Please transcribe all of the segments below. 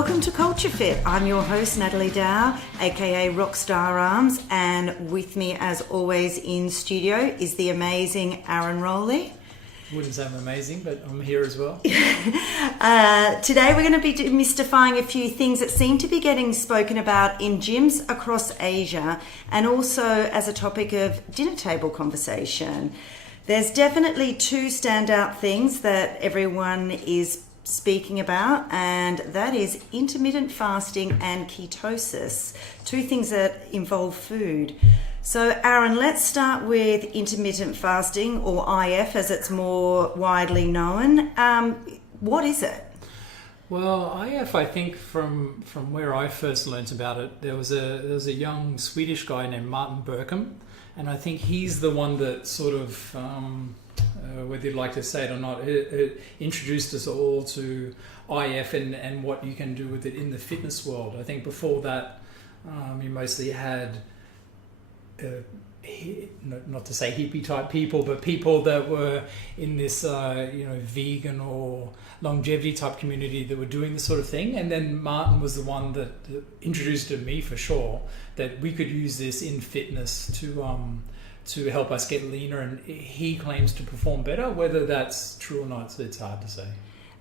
Welcome to KultureFit. I'm your host, Natalie Dau, aka Rockstararms, and with me, as always, in studio is the amazing Aaron Rolley. Wouldn't say I'm amazing, but I'm here as well. Today we're going to be demystifying a few things that seem to be getting spoken about in gyms across Asia, and also as a topic of dinner table conversation. There's definitely two standout things that everyone is speaking about, and that is intermittent fasting and ketosis, two things that involve food. So Aaron, let's start with intermittent fasting, or IF as it's more widely known. What is it? Well, IF, I think from where I first learnt about it, there was a young Swedish guy named Martin Berkham, and I think he's the one that sort of whether you'd like to say it or not, it introduced us all to IF and what you can do with it in the fitness world. I think before that, you mostly had, not to say hippie type people, but people that were in this, vegan or longevity type community that were doing this sort of thing. And then Martin was the one that introduced to me for sure that we could use this in fitness to help us get leaner, and he claims to perform better. Whether that's true or not, it's hard to say.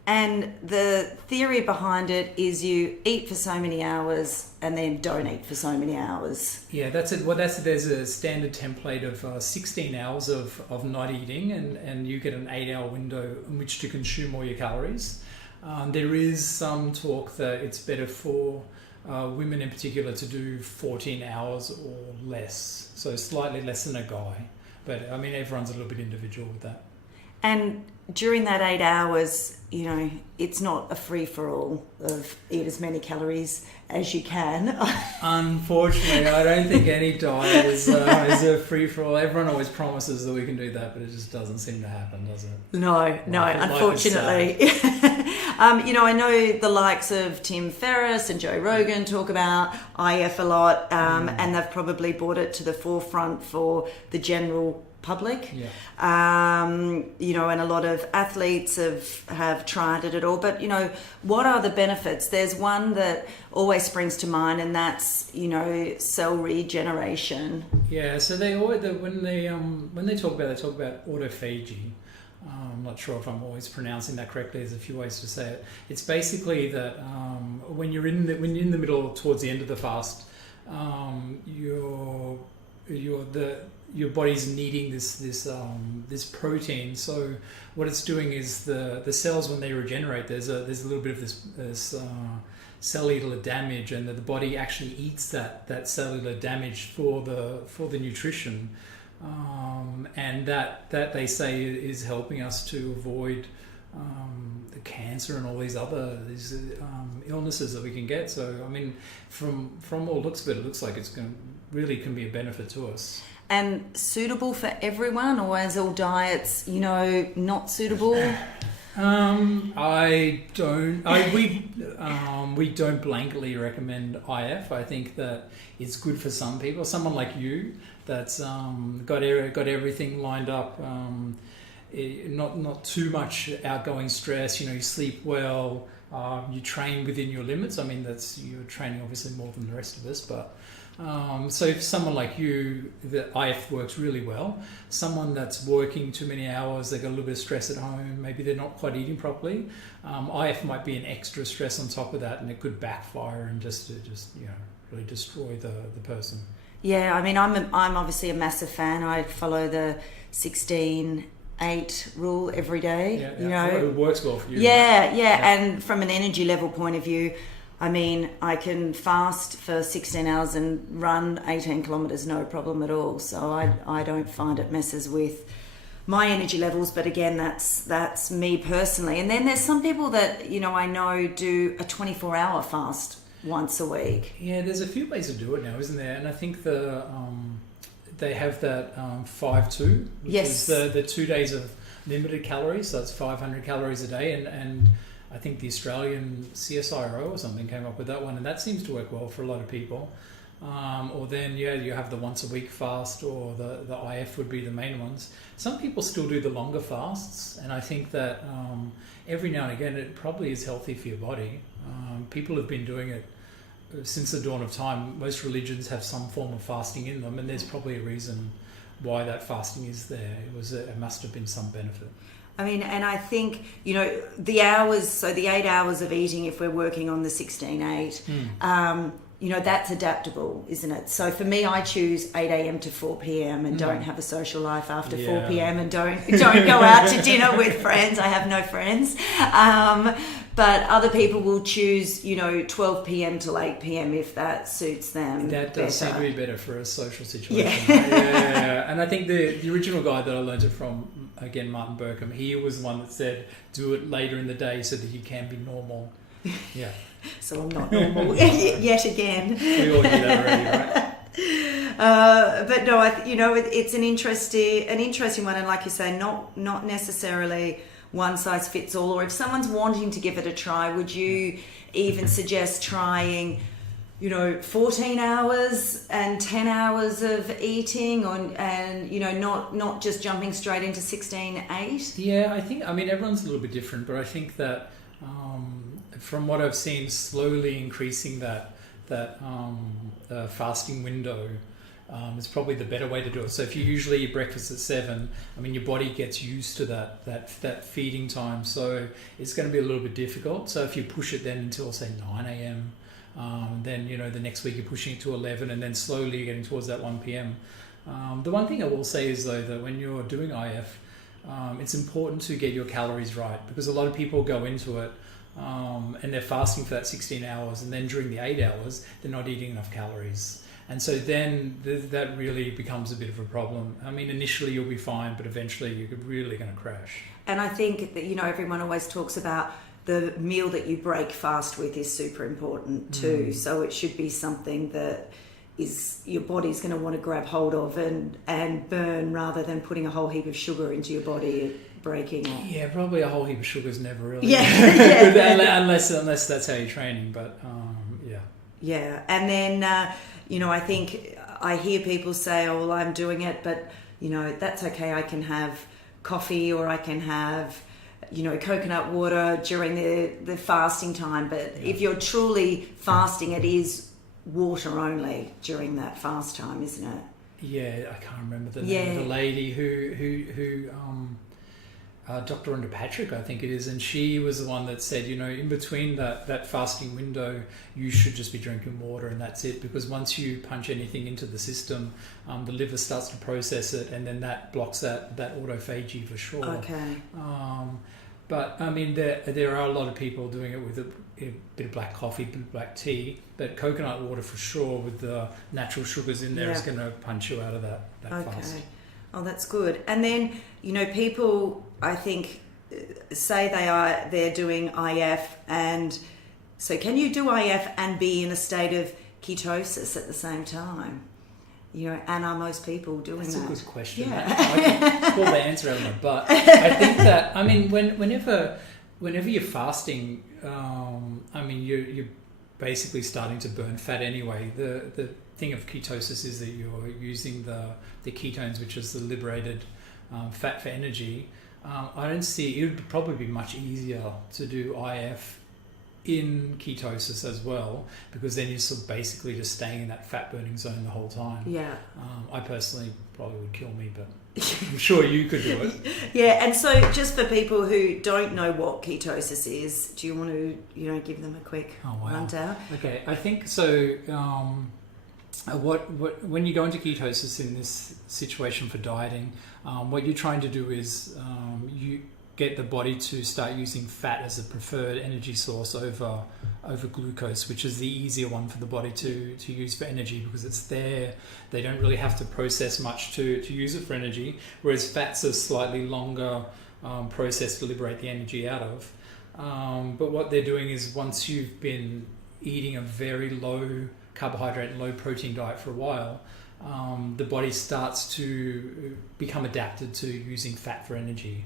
And the theory behind it is you eat for so many hours and then don't eat for so many hours. Yeah, that's it. Well, there's a standard template of 16 hours of not eating, and you get an 8-hour window in which to consume all your calories. There is some talk that it's better for women in particular to do 14 hours or less, so slightly less than a guy. But I mean, everyone's a little bit individual with that. And during that 8 hours, it's not a free-for-all of eat as many calories as you can. Unfortunately, I don't think any diet is a free-for-all. Everyone always promises that we can do that, but it just doesn't seem to happen, does it? No, unfortunately. I know the likes of Tim Ferriss and Joe Rogan talk about IF a lot, and they've probably brought it to the forefront for the general public. And a lot of athletes have tried it at all, but what are the benefits? There's one that always springs to mind, and that's cell regeneration. So when they talk about autophagy. I'm not sure if I'm always pronouncing that correctly. There's a few ways to say it. It's basically that when you're in the middle, towards the end of the fast, your body's needing this protein. So what it's doing is the cells, when they regenerate, there's a little bit of this cellular damage, and the body actually eats that cellular damage for the nutrition, and that they say is helping us to avoid the cancer and all these illnesses that we can get. So I mean, from all looks of it, it looks like it's really can be a benefit to us. And suitable for everyone, or as all diets, not suitable? We don't blanketly recommend IF. I think that it's good for some people. Someone like you that's got everything lined up. Not too much outgoing stress. You sleep well. You train within your limits. I mean, you're training obviously more than the rest of us, but. So if someone like you, the IF works really well. Someone that's working too many hours, they've got a little bit of stress at home, maybe they're not quite eating properly, IF might be an extra stress on top of that, and it could backfire and just really destroy the person. Yeah, I mean, I'm obviously a massive fan. I follow the 16-8 rule every day. Well, it works well for you. Yeah, and from an energy level point of view, I mean, I can fast for 16 hours and run 18 kilometres, no problem at all. So I don't find it messes with my energy levels. But again, that's me personally. And then there's some people that, I know do a 24-hour fast once a week. Yeah, there's a few ways to do it now, isn't there? And I think they have that 5-2, which is the 2 days of limited calories. So that's 500 calories a day. And I think the Australian CSIRO or something came up with that one, and that seems to work well for a lot of people. Or then, you have the once a week fast, or the IF would be the main ones. Some people still do the longer fasts, and I think that every now and again it probably is healthy for your body. People have been doing it since the dawn of time. Most religions have some form of fasting in them, and there's probably a reason why that fasting is there. It must have been some benefit. I mean, and I think, the hours, so the 8 hours of eating, if we're working on the 16-8, that's adaptable, isn't it? So for me, I choose 8 a.m. to 4 p.m. and don't have a social life after 4 p.m. and don't go out to dinner with friends. I have no friends. But other people will choose, 12 p.m. till 8 p.m. if that suits them. That does seem to be better for a social situation. Yeah. And I think the original guy that I learned it from, again, Martin Burkham, he was the one that said, do it later in the day so that you can be normal. Yeah. So I'm not normal yet again. We all knew that already, right? But no, it's an interesting one, and like you say, not necessarily one size fits all. Or if someone's wanting to give it a try, would you even suggest trying, 14 hours and 10 hours of eating, and not just jumping straight into 16-8? Yeah, everyone's a little bit different, but I think that from what I've seen, slowly increasing that fasting window is probably the better way to do it. So if you usually eat breakfast at 7, your body gets used to that feeding time, so it's going to be a little bit difficult. So if you push it then until, say, 9 a.m, then the next week you're pushing it to 11, and then slowly you're getting towards that 1 p.m. The one thing I will say is, though, that when you're doing IF, it's important to get your calories right, because a lot of people go into it and they're fasting for that 16 hours, and then during the 8 hours they're not eating enough calories, and so then that really becomes a bit of a problem. Initially you'll be fine, but eventually you're really going to crash. And I think that everyone always talks about the meal that you break fast with is super important too. So it should be something that is your body's going to want to grab hold of and burn, rather than putting a whole heap of sugar into your body, breaking it. Yeah, probably a whole heap of sugar is never really unless that's how you're training. But yeah. And then I think I hear people say, oh, well, I'm doing it, but that's okay, I can have coffee, or I can have coconut water during the fasting time. But if you're truly fasting, it is water only during that fast time, isn't it? Yeah, I can't remember the name of the lady who Dr. Rhonda Patrick, I think it is, and she was the one that said, in between that fasting window, you should just be drinking water, and that's it, because once you punch anything into the system, the liver starts to process it, and then that blocks that autophagy for sure. Okay. But there are a lot of people doing it with a bit of black coffee, bit of black tea, but coconut water for sure, with the natural sugars in there, is going to punch you out of that fast. Oh, that's good. And then people, I think, say they're doing IF, and so can you do IF and be in a state of ketosis at the same time? And are most people doing that? That's a good question. Yeah. I can pull the answer out of my butt. I think that, whenever you're fasting, you're basically starting to burn fat anyway. The thing of ketosis is that you're using the ketones, which is the liberated fat for energy. I don't see, it would probably be much easier to do IF in ketosis as well, because then you're sort of basically just staying in that fat burning zone the whole time. Yeah. I personally probably would kill me, but I'm sure you could do it. Yeah, and so just for people who don't know what ketosis is, do you want to give them a quick rundown? Okay, I think so. When you go into ketosis in this situation for dieting, what you're trying to do is you get the body to start using fat as a preferred energy source over glucose, which is the easier one for the body to use for energy, because it's there. They don't really have to process much to use it for energy, whereas fat's a slightly longer process to liberate the energy out of. But what they're doing is, once you've been eating a very low carbohydrate, low protein diet for a while, the body starts to become adapted to using fat for energy.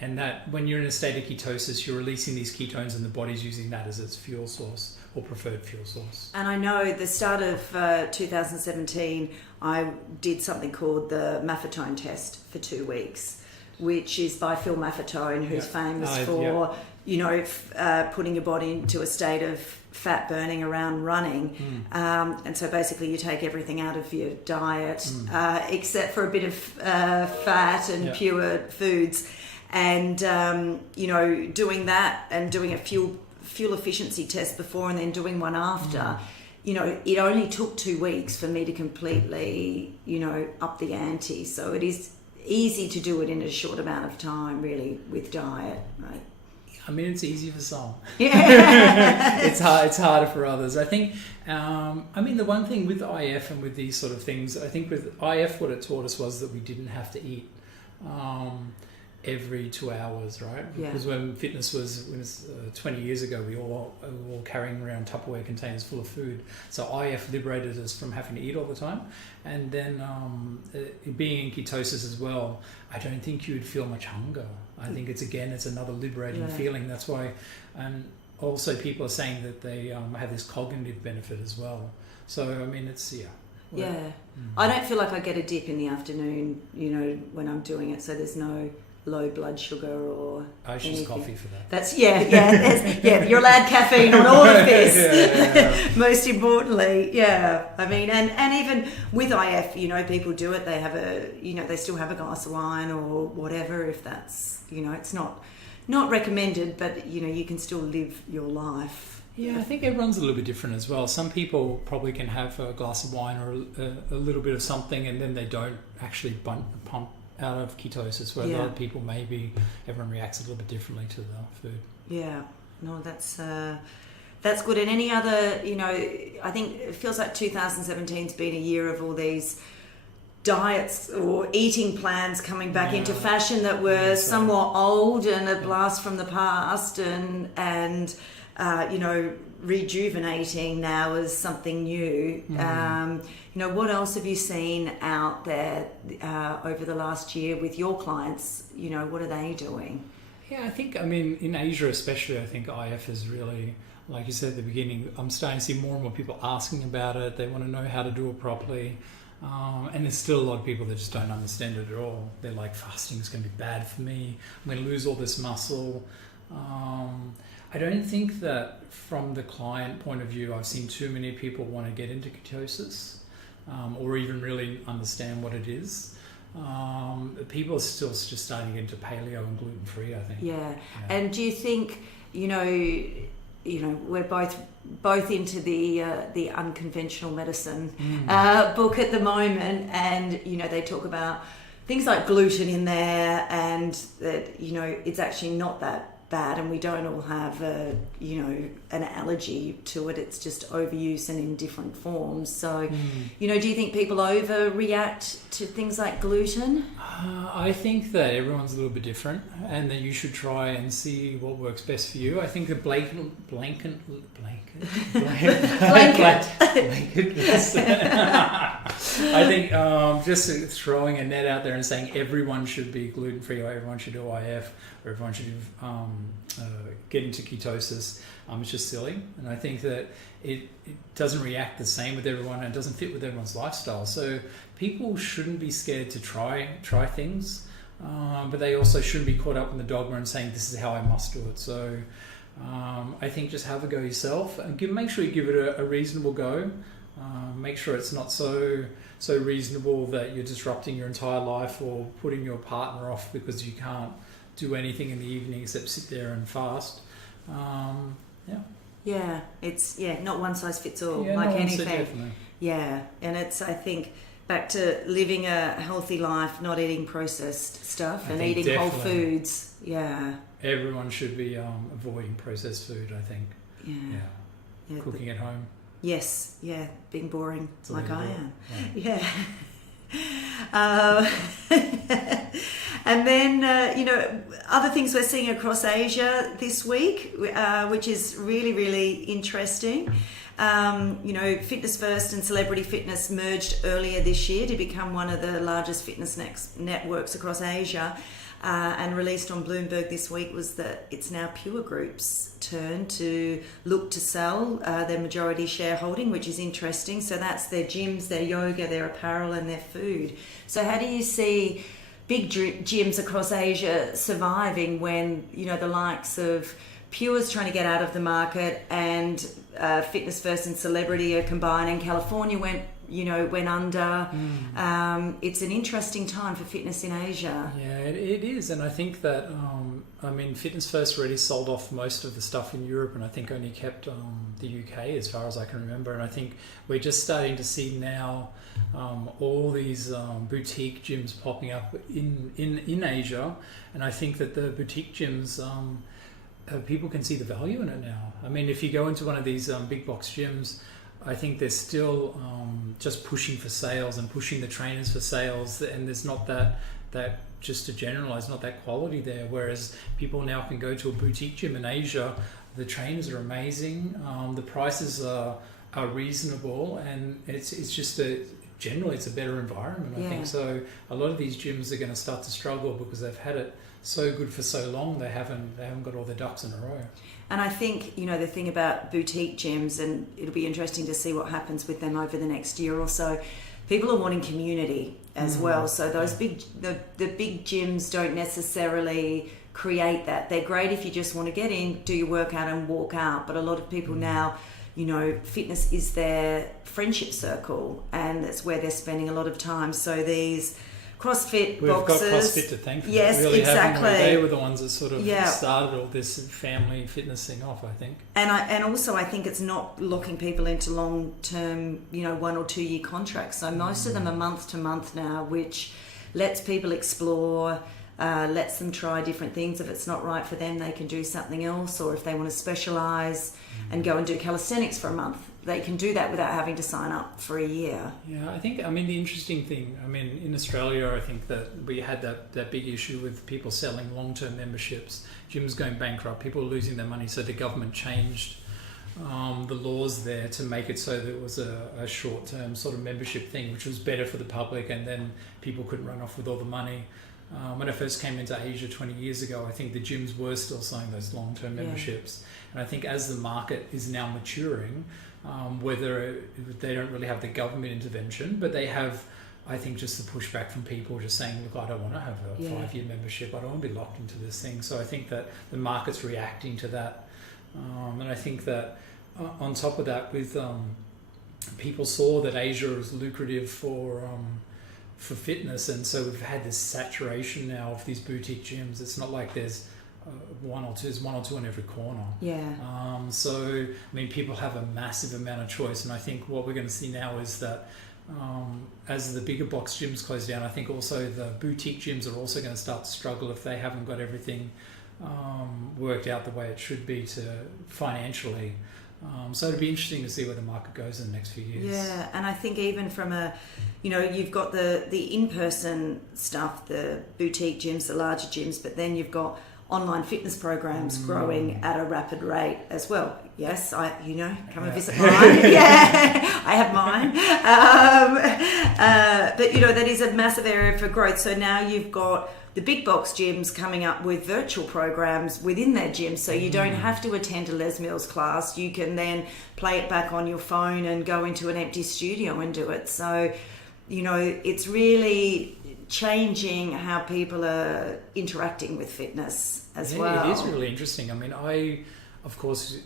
And that when you're in a state of ketosis, you're releasing these ketones and the body's using that as its fuel source or preferred fuel source. And I know at the start of 2017, I did something called the Maffetone test for 2 weeks, which is by Phil Maffetone, who's famous for putting your body into a state of fat burning around running. And so basically you take everything out of your diet, except for a bit of fat and pure foods. And, doing that and doing a fuel efficiency test before and then doing one after, it only took 2 weeks for me to completely, up the ante. So it is easy to do it in a short amount of time, really, with diet, right? I mean, it's easy for some. Yeah. It's harder for others. I think, the one thing with IF and with these sort of things, I think with IF, what it taught us was that we didn't have to eat every 2 hours, right? Yeah. Because when fitness was 20 years ago, we all were carrying around Tupperware containers full of food. So IF liberated us from having to eat all the time. And then being in ketosis as well, I don't think you would feel much hunger. I think it's another liberating feeling. That's why, and also people are saying that they have this cognitive benefit as well. So, I mean, it's, I don't feel like I get a dip in the afternoon, when I'm doing it. So there's no low blood sugar or I choose coffee for that. That's you're allowed caffeine on all of this. Most importantly, I mean, and even with IF, people do it. They have they still have a glass of wine or whatever. If that's, it's not recommended, but you can still live your life. Yeah, I think everyone's a little bit different as well. Some people probably can have a glass of wine or a little bit of something, and then they don't actually pump out of ketosis, where other people everyone reacts a little bit differently to the food. Yeah, no, that's good. And any other, I think it feels like 2017's been a year of all these diets or eating plans coming back into fashion that were somewhat old and a blast from the past, and rejuvenating now as something new. What else have you seen out there over the last year with your clients? What are they doing? Yeah, I think, in Asia especially, I think IF is really, like you said at the beginning, I'm starting to see more and more people asking about it. They want to know how to do it properly. And there's still a lot of people that just don't understand it at all. They're like, fasting is going to be bad for me. I'm going to lose all this muscle. I don't think that from the client point of view, I've seen too many people want to get into ketosis or even really understand what it is. People are still just starting to get into paleo and gluten-free, I think. Yeah. And do you think, we're both into the unconventional medicine book at the moment, and, they talk about things like gluten in there, and that, it's actually not that bad, and we don't all have an allergy to it. It's just overuse and in different forms. So, do you think people overreact to things like gluten? I think that everyone's a little bit different, and that you should try and see what works best for you. I think the blanket. I think just throwing a net out there and saying everyone should be gluten-free, or everyone should do IF, or everyone should get into ketosis, it's just silly. And I think that it doesn't react the same with everyone, and it doesn't fit with everyone's lifestyle. So people shouldn't be scared to try things, but they also shouldn't be caught up in the dogma and saying this is how I must do it. So I think just have a go yourself, and make sure you give it a reasonable go. Make sure it's not so reasonable that you're disrupting your entire life or putting your partner off because you can't do anything in the evening except sit there and fast. It's not one size fits all, like anything. And it's, I think, back to living a healthy life, not eating processed stuff, and eating whole foods. Everyone should be avoiding processed food, I think. Cooking at home. Yes, being boring like I am. And then, other things we're seeing across Asia this week, which is really, really interesting. Fitness First and Celebrity Fitness merged earlier this year to become one of the largest fitness networks across Asia. And released on Bloomberg this week was that it's now Pure Group's turn to look to sell their majority shareholding, which is interesting. So that's their gyms, their yoga, their apparel, and their food. So how do you see big gyms across Asia surviving when, the likes of Pure's trying to get out of the market, and Fitness First and Celebrity are combining. California went under. It's an interesting time for fitness in Asia. Yeah, it is. And I think that, Fitness First already sold off most of the stuff in Europe, and I think only kept the UK as far as I can remember. And I think we're just starting to see now all these boutique gyms popping up in Asia. And I think that the boutique gyms, people can see the value in it now. I mean, if you go into one of these big box gyms, I think they're still just pushing for sales and pushing the trainers for sales, and there's not that just to generalize, not that quality there. Whereas people now can go to a boutique gym in Asia, the trainers are amazing, the prices are reasonable, and it's just generally it's a better environment. I think so. A lot of these gyms are going to start to struggle because they've had it so good for so long, they haven't got all their ducks in a row. And I think, the thing about boutique gyms, and it'll be interesting to see what happens with them over the next year or so, people are wanting community as well. So those the big gyms don't necessarily create that. They're great if you just want to get in, do your workout and walk out. But a lot of people now, fitness is their friendship circle, and that's where they're spending a lot of time. So these CrossFit We've boxes. got CrossFit to thank for yes, that. Really exactly. They were the ones that sort of started all this family fitness thing off, I think. And also I think it's not locking people into long-term, 1 or 2 year contracts. So most of them are month to month now, which lets people explore, lets them try different things. If it's not right for them, they can do something else, or if they want to specialise and go and do calisthenics for a month, they can do that without having to sign up for a year. Yeah, I think, the interesting thing, in Australia, I think that we had that big issue with people selling long-term memberships, gyms going bankrupt, people losing their money, so the government changed the laws there to make it so that it was a short-term sort of membership thing, which was better for the public, and then people couldn't run off with all the money. When I first came into Asia 20 years ago, I think the gyms were still selling those long-term memberships. And I think as the market is now maturing, whether they don't really have the government intervention, but they have, I think, just the pushback from people just saying, look, I don't want to have a 5-year membership. I don't want to be locked into this thing. So I think that the market's reacting to that. And I think that on top of that, with people saw that Asia was lucrative for fitness, and so we've had this saturation now of these boutique gyms. It's not like there's one or two in every corner. So people have a massive amount of choice, and I think what we're going to see now is that as the bigger box gyms close down, I think also the boutique gyms are also going to start to struggle if they haven't got everything worked out the way it should be financially. So it'll be interesting to see where the market goes in the next few years. Yeah, and I think even from you've got the in-person stuff, the boutique gyms, the larger gyms, but then you've got online fitness programs growing at a rapid rate as well. Yes, come and visit mine. I have mine. But that is a massive area for growth. So now you've got the big box gyms coming up with virtual programs within their gyms, so you don't have to attend a Les Mills class. You can then play it back on your phone and go into an empty studio and do it. So, it's really changing how people are interacting with fitness as well. It is really interesting. Of course,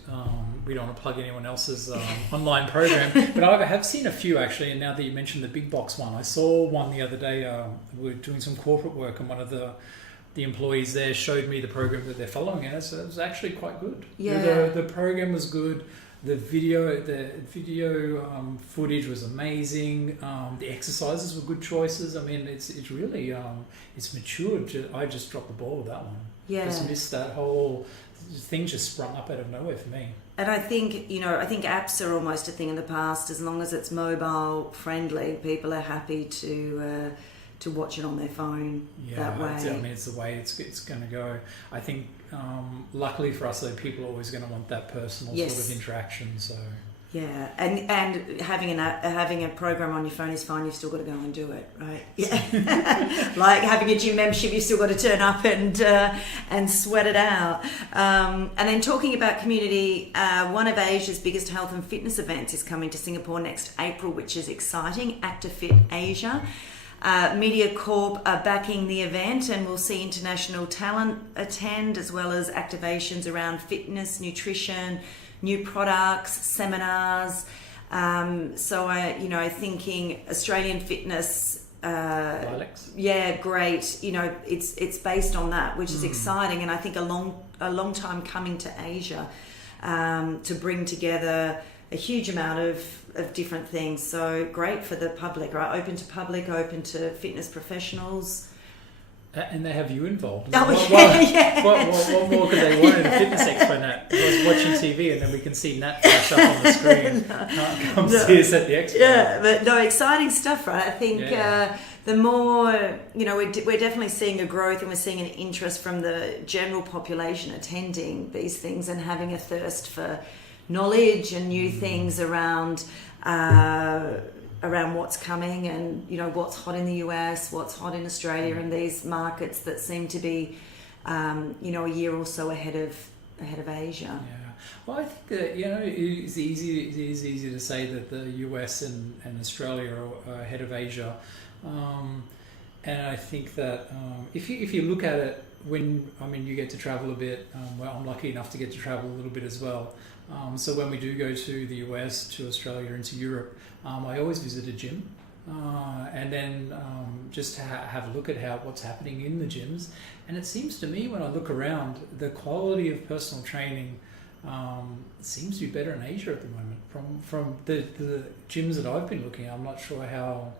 we don't want to plug anyone else's online program, but I have seen a few actually. And now that you mentioned the big box one, I saw one the other day. We were doing some corporate work, and one of the employees there showed me the program that they're following, and it was actually quite good. Yeah, the program was good. The video footage was amazing. The exercises were good choices. It's really it's matured. I just dropped the ball with that one. Yeah, just missed that whole thing. Just sprung up out of nowhere for me. And I think apps are almost a thing in the past. As long as it's mobile friendly, people are happy to watch it on their phone that way. It's the way it's going to go. I think luckily for us, though, people are always going to want that personal sort of interaction. So yeah, and having a program on your phone is fine. You've still got to go and do it, right? Yeah, like having a gym membership, you've still got to turn up and sweat it out. And then talking about community, one of Asia's biggest health and fitness events is coming to Singapore next April, which is exciting. ActiveFit Asia. Media Corp are backing the event, and we'll see international talent attend, as well as activations around fitness, nutrition, new products, seminars. Thinking Australian fitness. Yeah, great. It's based on that, which is exciting, and I think a long time coming to Asia to bring together a huge amount of different things. So great for the public, right? Open to public, open to fitness professionals. And they have you involved. Oh, What more could they want in a fitness expo, Nat? I was watching TV and then we can see Nat flash up on the screen. Come see us at the expo. Yeah, but no, exciting stuff, right? I think the more, we're definitely seeing a growth, and we're seeing an interest from the general population attending these things and having a thirst for knowledge and new things around what's coming, and what's hot in the US, what's hot in Australia, and these markets that seem to be a year or so ahead of Asia. Yeah, well, I think that it's easy to say that the US and Australia are ahead of Asia, and I think that if you look at it, when you get to travel a bit, I'm lucky enough to get to travel a little bit as well. So when we do go to the US, to Australia, and to Europe, I always visit a gym, and then just to have a look at what's happening in the gyms. And it seems to me, when I look around, the quality of personal training seems to be better in Asia at the moment. From the gyms that I've been looking at, I'm not sure how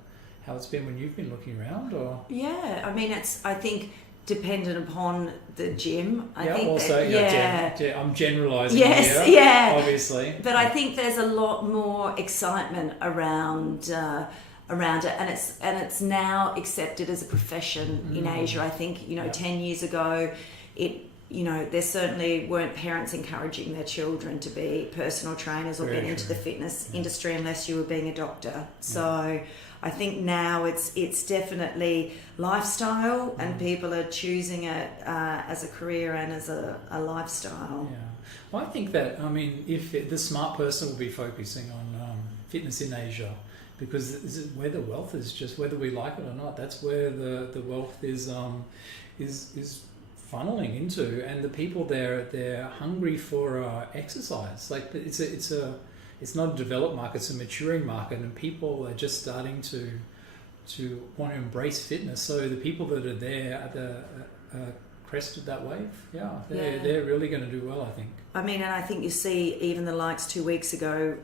it's been when you've been looking around. Or I think dependent upon the gym. I think also, I'm generalising here, obviously. But I think there's a lot more excitement around it, and it's now accepted as a profession in Asia. I think 10 years ago, there certainly weren't parents encouraging their children to be personal trainers or get into the fitness industry unless you were being a doctor. So I think now it's definitely lifestyle, and people are choosing it as a career and as a lifestyle. Yeah, well, I think that if the smart person will be focusing on fitness in Asia, because where the wealth is, just whether we like it or not, that's where the wealth is funneling into, and the people there, they're hungry for exercise. Like it's not a developed market, it's a maturing market, and people are just starting to want to embrace fitness. So the people that are there at the crest of that wave, they're really going to do well, I think. And I think you see even the likes 2 weeks ago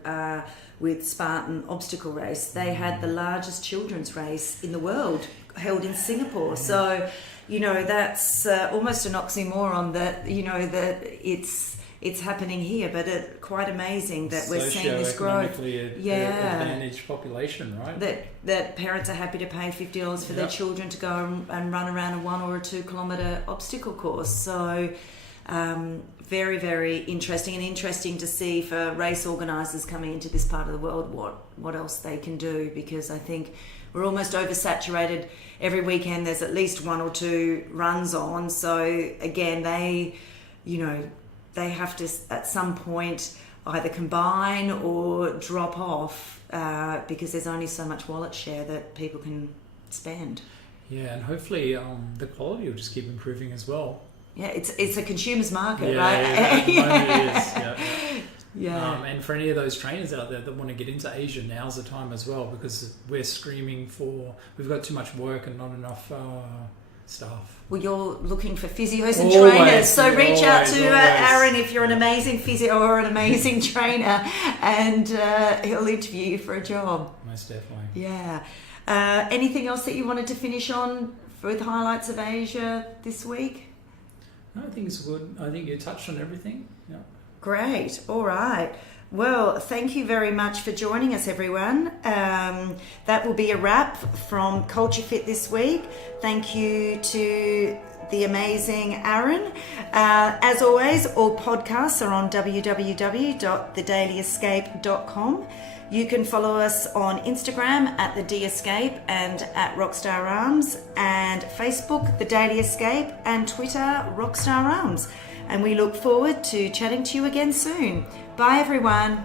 with Spartan obstacle race, they had the largest children's race in the world held in Singapore. So, that's almost an oxymoron that, that it's happening here, but it's quite amazing that we're seeing this growth. Advantaged population, right? That parents are happy to pay $50 for their children to go and run around a 1 or a 2 kilometre obstacle course. So very, very interesting to see for race organisers coming into this part of the world what else they can do, because I think we're almost oversaturated. Every weekend there's at least 1 or 2 runs on. So again, they have to at some point either combine or drop off because there's only so much wallet share that people can spend. Yeah, and hopefully the quality will just keep improving as well. Yeah, it's a consumer's market, right? Yeah, at the moment it is. Yeah. And for any of those trainers out there that want to get into Asia, now's the time as well, because we're screaming we've got too much work and not enough staff. Well, you're looking for physios and trainers, so reach out to Aaron if you're an amazing physio or an amazing trainer, and he'll interview you for a job. Most definitely. Yeah. Anything else that you wanted to finish on with highlights of Asia this week? No, I think it's good. I think you touched on everything. Yeah. Great. All right. Well, thank you very much for joining us, everyone. That will be a wrap from KultureFit this week. Thank you to the amazing Aaron. As always, all podcasts are on www.thedailyescape.com. You can follow us on Instagram at The D-Escape and at Rockstararms, and Facebook, The Daily Escape, and Twitter, Rockstararms. And we look forward to chatting to you again soon. Bye, everyone.